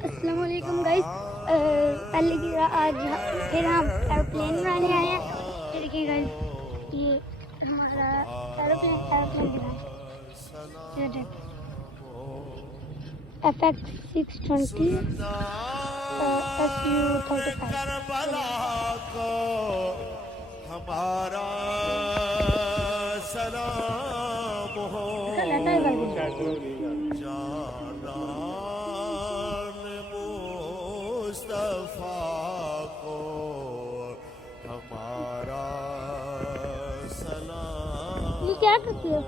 अस्सलाम वालेकुम गाइस। पहले की आज फिर हम एरोप्लेन बनाने आए हैं। ये देखिए गाइस, ये हमारा एरोप्लेन FX620 SU-35। हमारा सलाम हो जान मुस्तफा को, हमारा सलाम। ये क्या करती हो?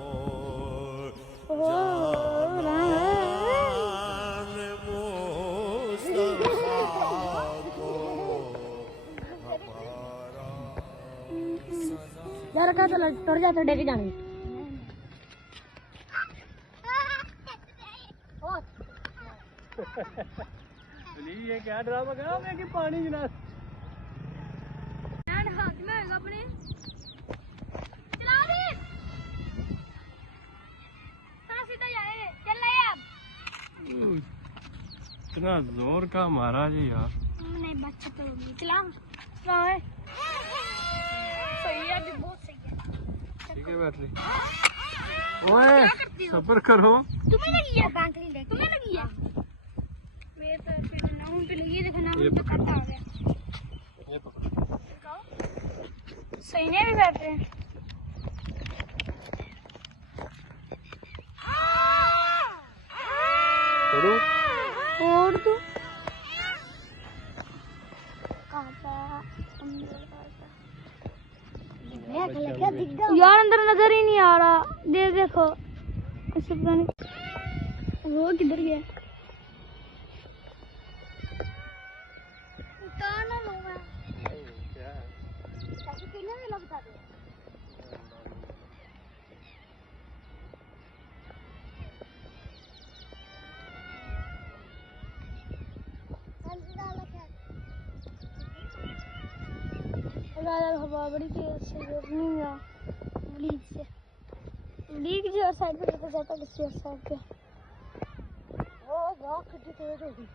जान मुस्तफा को, हमारा यार का तो तुर जा, तो डेरी जानी। ये क्या ड्रामा करा मैं कि पानी गिरा हाथ में होगा अपने। चला दे, सीधा जाए, चल रहा है अब। इतना जोर का मारा जी यार। नहीं बच्चा तो चला चला। सही है जी, बहुत सही है। ठीक है बैटरी। ओए सब्र करो। तुम्हें लगी है? तुम्हें लगी है? मेरे तो फिर नाम पे लगी है। देखो नाम पे कट आ गया। ये पकड़ो। सही नहीं भी बैठ रहे। छोड़ो। और तू यार अंदर नजर ही नहीं आ रहा। देखो ऐसे पता नहीं वो किधर गया। उतारना लूंगा ताकि पीने में लगता है। हवा बड़ी तेज से गिरनी है। लीक जी और साइड पे देखो जाता किसी और साइड पे। वो बहुत खट्टी तेज होगी।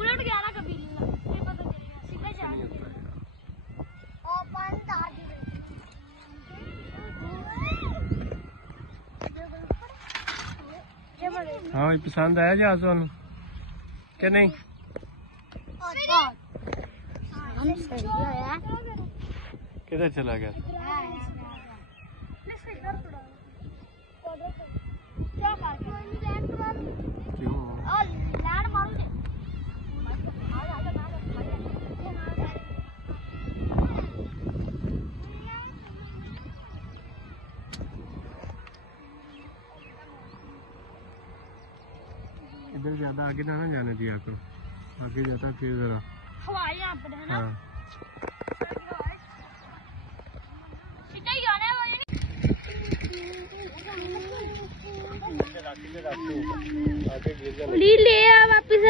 उलट गया ना कभी ये पता चलेगा। सीधा जा हाँ ये पसंद आया जहाज वालों क्या नहीं? किधर चला गया? क्यों? इधर ज्यादा आगे ना जाने दिया करो। आगे जाता फिर जरा हवा यहाँ पर है ना। हाँ सीधा ही जाना है। आगे गिर जाना। ले आ वापिस।